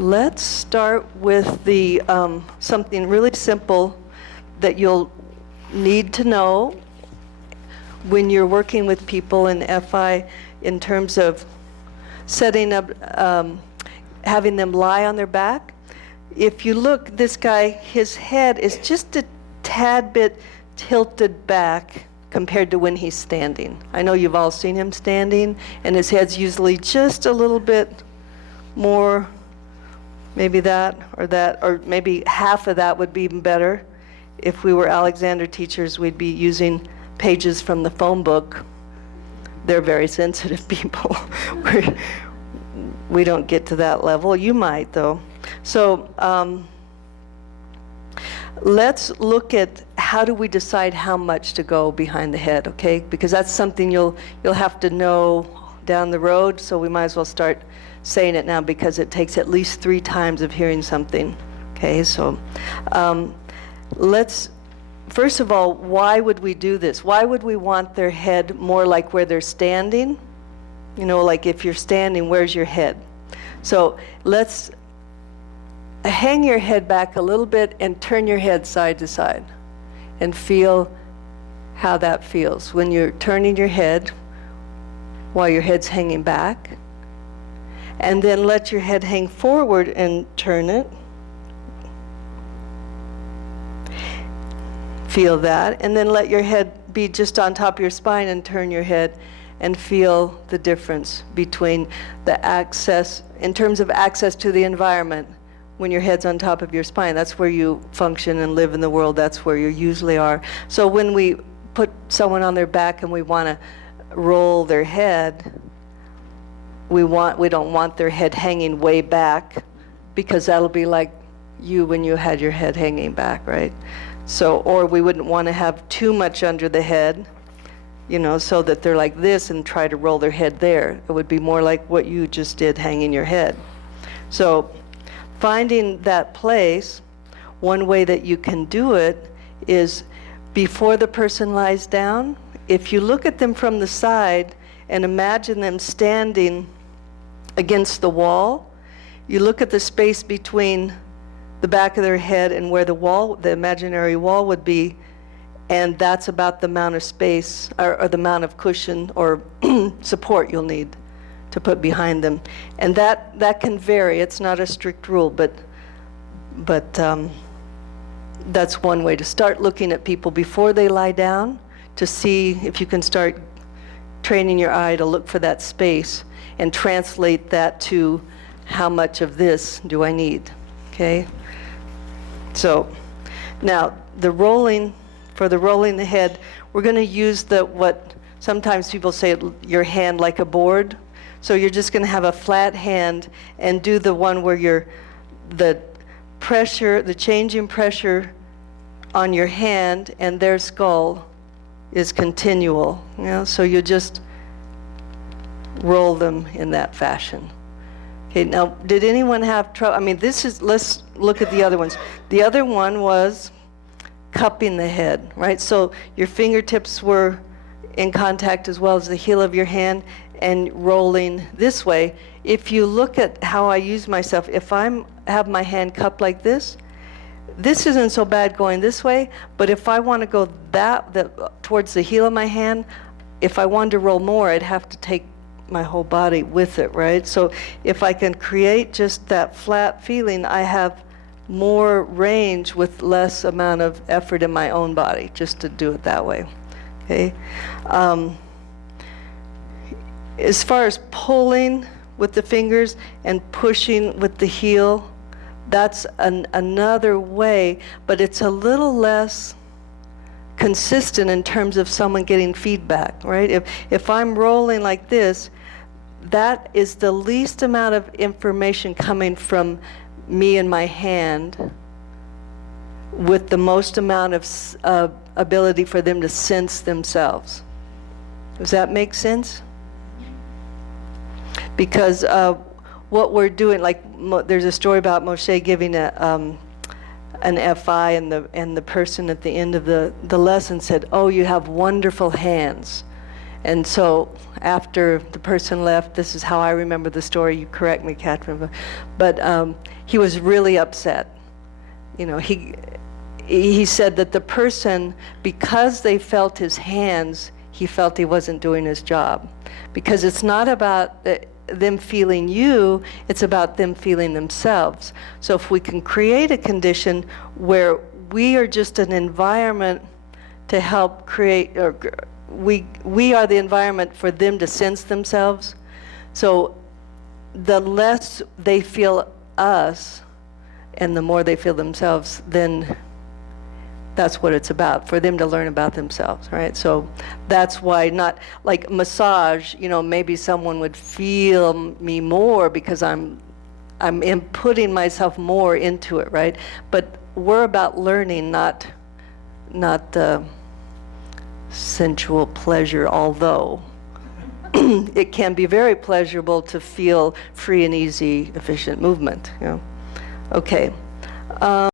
Let's start with the something really simple that you'll need to know when you're working with people in FI in terms of setting up, having them lie on their back. If you look, this guy, his head is just a tad bit tilted back compared to when he's standing. I know you've all seen him standing, and his head's usually just a little bit more, maybe that, or maybe half of that would be even better. If we were Alexander teachers, we'd be using pages from the phone book. They're very sensitive people. We don't get to that level. You might, though. So let's look at how do we decide how much to go behind the head, okay? Because that's something you'll have to know down the road, so we might as well start saying it now because it takes at least 3 times of hearing something, okay? So let's, first of all, why would we do this? Why would we want their head more like where they're standing? You know, like if you're standing, where's your head? So let's hang your head back a little bit and turn your head side to side and feel how that feels when you're turning your head while your head's hanging back. And then let your head hang forward and turn it. Feel that. And then let your head be just on top of your spine and turn your head and feel the difference between the access, in terms of access to the environment. When your head's on top of your spine, that's where you function and live in the world. That's where you usually are. So when we put someone on their back and we want to roll their head, we don't want their head hanging way back, because that'll be like you when you had your head hanging back, right? So, or we wouldn't want to have too much under the head, you know, so that they're like this and try to roll their head there. It would be more like what you just did, hanging your head. So finding that place, one way that you can do it is before the person lies down, if you look at them from the side and imagine them standing against the wall, you look at the space between the back of their head and where the wall, the imaginary wall would be, and that's about the amount of space or the amount of cushion or support you'll need to put behind them. And that can vary. It's not a strict rule, but that's one way to start looking at people before they lie down, to see if you can start training your eye to look for that space and translate that to how much of this do I need, okay? So now for the rolling the head, we're going to use what sometimes people say, your hand like a board. So you're just going to have a flat hand and do the one where the pressure, the change in pressure on your hand and their skull is continual. You know? So you just roll them in that fashion. Okay, now, did anyone have trouble? I mean, let's look at the other ones. The other one was cupping the head, right? So your fingertips were in contact as well as the heel of your hand and rolling this way. If you look at how I use myself, if I have my hand cupped like this isn't so bad going this way, but if I want to go towards the heel of my hand, if I wanted to roll more, I'd have to take my whole body with it, right? So if I can create just that flat feeling, I have more range with less amount of effort in my own body, just to do it that way, okay? As far as pulling with the fingers and pushing with the heel, that's another way, but it's a little less consistent in terms of someone getting feedback, right? If I'm rolling like this, that is the least amount of information coming from me and my hand with the most amount of ability for them to sense themselves. Does that make sense? Because what we're doing, like there's a story about Moshe giving an FI, and the person at the end of the lesson said, "Oh, you have wonderful hands." And so after the person left, this is how I remember the story, you correct me, Catherine, but he was really upset. You know, he said that the person, because they felt his hands, he felt he wasn't doing his job. Because it's not about them feeling you, it's about them feeling themselves. So if we can create a condition where we are just an environment to help create, or we are the environment for them to sense themselves. So the less they feel us and the more they feel themselves, then that's what it's about, for them to learn about themselves, right? So that's why, not like massage, you know, maybe someone would feel me more because I'm inputting myself more into it, right? But we're about learning, not sensual pleasure, although it can be very pleasurable to feel free and easy, efficient movement, you know. Okay.